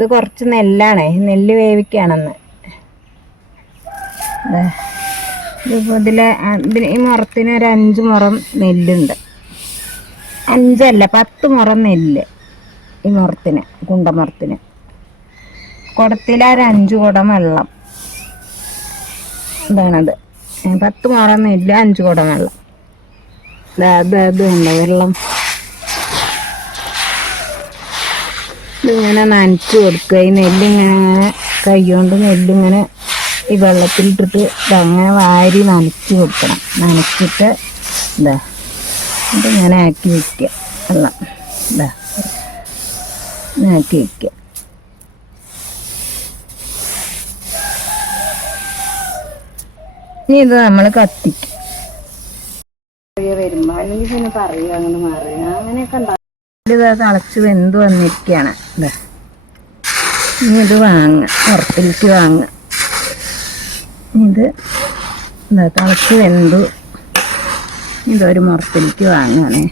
ഇത് കുറച്ച് നെല്ലാണ്, നെല്ല് വേവിക്കുകയാണെന്ന്. ഇതിലെ ഈ മുറത്തിന് ഒരു 5 മുറം നെല്ലുണ്ട്. 5 അല്ല 10 മുറം നെല്ല് ഈ മുറത്തിന്, കുണ്ടമുറത്തിന്. കുടത്തിലൊരു 5 കുടം വെള്ളം. ഇതാണത്. 10 മുറം നെല്ല്, 5 കുടം വെള്ളം. ഇതുണ്ട് വെള്ളം. ഇതിങ്ങനെ നനച്ച് കൊടുക്കുക. ഈ നെല്ലിങ്ങനെ കൈകൊണ്ട് നെല്ലിങ്ങനെ ഈ വെള്ളത്തിലിട്ടിട്ട് ഇതങ്ങനെ വാരി നനച്ച് കൊടുക്കണം. നനച്ചിട്ട് ഇതിങ്ങനെ ആക്കി വയ്ക്കുക. വെള്ളം ആക്കി വയ്ക്കുക. ഇനി ഇത് നമ്മൾ കത്തിക്കും. വരുമ്പോ അല്ലെങ്കിൽ പിന്നെ പറയുക അങ്ങനെ മാറുക അങ്ങനെയൊക്കെ ഉണ്ടാവും. ഇത് തിളച്ച് വെന്ത് വന്നിരിക്കുകയാണ്. ഇനി ഇത് വാങ്ങുക, പുറത്തേക്ക് വാങ്ങുക. ഇത് തിളച്ച് വെന്തു. ഇതൊരു മുറത്തിലേക്ക് വാങ്ങുകയാണേ.